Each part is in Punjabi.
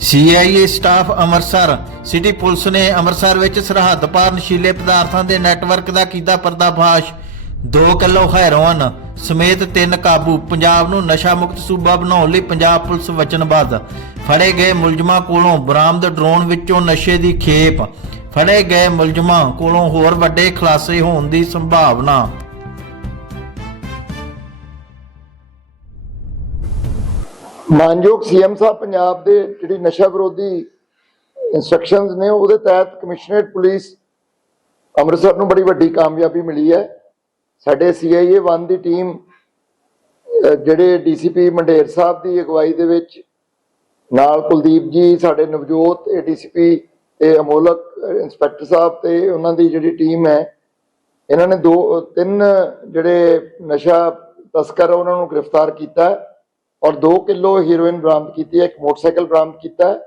CIA staff Amritsar city police ਨੇ ਅੰਮ੍ਰਿਤਸਰ ਵਿੱਚ ਸਰਹੱਦ ਪਾਰ ਨਸ਼ੀਲੇ ਪਦਾਰਥਾਂ ਦੇ ਨੈਟਵਰਕ ਦਾ ਕੀਤਾ ਪਰਦਾਫਾਸ਼। 2 ਕਿਲੋ ਹੈਰੋਇਨ ਸਮੇਤ ਤਿੰਨ ਕਾਬੂ। ਪੰਜਾਬ ਨੂੰ ਨਸ਼ਾ ਮੁਕਤ ਸੂਬਾ ਬਣਾਉਣ ਲਈ ਪੰਜਾਬ ਪੁਲਿਸ ਵਚਨਬੱਧ। ਫੜੇ ਗਏ ਮੁਲਜ਼ਮਾਂ ਕੋਲੋਂ ਬਰਾਮਦ ਡਰੋਨ ਵਿੱਚੋਂ ਨਸ਼ੇ ਦੀ ਖੇਪ। ਫੜੇ ਗਏ ਮੁਲਜ਼ਮਾਂ ਕੋਲੋਂ ਹੋਰ ਵੱਡੇ ਖੁਲਾਸੇ ਹੋਣ ਦੀ ਸੰਭਾਵਨਾ। ਮਾਨਯੋਗ ਸੀਐਮ ਸਾਹਿਬ ਪੰਜਾਬ ਦੇ ਜਿਹੜੀ ਨਸ਼ਾ ਵਿਰੋਧੀ ਇਨਸਟਰਕਸ਼ਨਸ ਨੇ ਉਹਦੇ ਤਹਿਤ ਕਮਿਸ਼ਨਰੇਟ ਪੁਲਿਸ ਅੰਮ੍ਰਿਤਸਰ ਨੂੰ ਬੜੀ ਵੱਡੀ ਕਾਮਯਾਬੀ ਮਿਲੀ ਹੈ। ਸਾਡੇ ਸੀਆਈਏ 1 ਦੀ ਟੀਮ ਅਹ, ਜਿਹੜੇ ਡੀਸੀਪੀ ਮੰਡੇਰ ਸਾਹਿਬ ਦੀ ਅਗਵਾਈ ਦੇ ਵਿੱਚ ਨਾਲ ਕੁਲਦੀਪ ਜੀ ਸਾਡੇ ਨਵਜੋਤ ਏਡੀਸੀਪੀ ਤੇ ਅਮੋਲਕ ਇੰਸਪੈਕਟਰ ਸਾਹਿਬ ਤੇ ਉਹਨਾਂ ਦੀ ਜਿਹੜੀ ਟੀਮ ਹੈ ਇਹਨਾਂ ਨੇ ਦੋ ਤਿੰਨ ਜਿਹੜੇ ਨਸ਼ਾ ਤਸਕਰ ਆ, ਉਹਨਾਂ ਨੂੰ ਗ੍ਰਿਫਤਾਰ ਕੀਤਾ ਔਰ 2 ਕਿਲੋ ਹੀਰੋਇਨ ਬਰਾਮਦ ਕੀਤੀ ਹੈ, ਇੱਕ ਮੋਟਰਸਾਈਕਲ ਬਰਾਮਦ ਕੀਤਾ ਹੈ।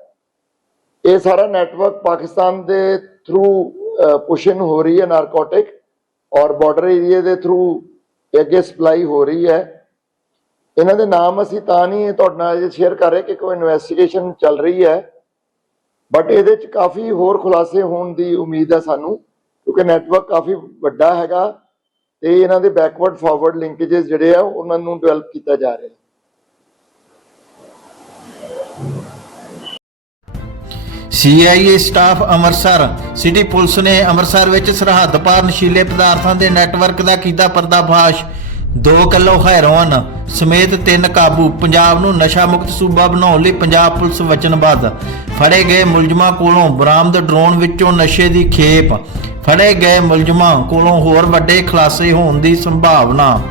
ਇਹ ਸਾਰਾ ਨੈਟਵਰਕ ਪਾਕਿਸਤਾਨ ਦੇ ਥਰੂ ਪੁਸ਼ਨ ਹੋ ਰਹੀ ਹੈ ਨਾਰਕੋਟਿਕ ਔਰ ਬਾਰਡਰ ਏਰੀਆ ਦੇ ਥਰੂ ਅੱਗੇ ਸਪਲਾਈ ਹੋ ਰਹੀ ਹੈ। ਇਹਨਾਂ ਦੇ ਨਾਮ ਅਸੀਂ ਤਾਂ ਨਹੀਂ ਤੁਹਾਡੇ ਨਾਲ ਸ਼ੇਅਰ ਕਰ ਰਹੇ ਕਿ ਕੋਈ ਇਨਵੈਸਟੀਗੇਸ਼ਨ ਚੱਲ ਰਹੀ ਹੈ। ਬਟ ਇਹਦੇ ਚ ਕਾਫੀ ਹੋਰ ਖੁਲਾਸੇ ਹੋਣ ਦੀ ਉਮੀਦ ਹੈ ਸਾਨੂੰ, ਕਿਉਂਕਿ ਨੈਟਵਰਕ ਕਾਫੀ ਵੱਡਾ ਹੈਗਾ ਤੇ ਇਹਨਾਂ ਦੇ ਬੈਕਵਰਡ ਫਾਰਵਰਡ ਲਿੰਕੇजेस ਜਿਹੜੇ ਆ, ਉਹਨਾਂ ਨੂੰ ਡਿਵੈਲਪ ਕੀਤਾ ਜਾ ਰਿਹਾ ਹੈ। CIA staff Amritsar city police ਨੇ ਅੰਮ੍ਰਿਤਸਰ ਵਿੱਚ ਸਰਹੱਦ ਪਾਰ ਨਸ਼ੀਲੇ ਪਦਾਰਥਾਂ ਦੇ ਨੈਟਵਰਕ ਦਾ ਕੀਤਾ ਪਰਦਾਫਾਸ਼। ਦੋ ਕਿਲੋ ਹੈਰੋਇਨ ਸਮੇਤ ਤਿੰਨ ਕਾਬੂ। ਪੰਜਾਬ ਨੂੰ ਨਸ਼ਾ ਮੁਕਤ ਸੂਬਾ ਬਣਾਉਣ ਲਈ ਪੰਜਾਬ ਪੁਲਿਸ ਵਚਨਬੱਧ। ਫੜੇ ਗਏ ਮੁਲਜ਼ਮਾਂ ਕੋਲੋਂ ਬਰਾਮਦ ਡਰੋਨ ਵਿੱਚੋਂ ਨਸ਼ੇ ਦੀ ਖੇਪ। ਫੜੇ ਗਏ ਮੁਲਜ਼ਮਾਂ ਕੋਲੋਂ ਹੋਰ ਵੱਡੇ ਖੁਲਾਸੇ ਹੋਣ ਦੀ ਸੰਭਾਵਨਾ।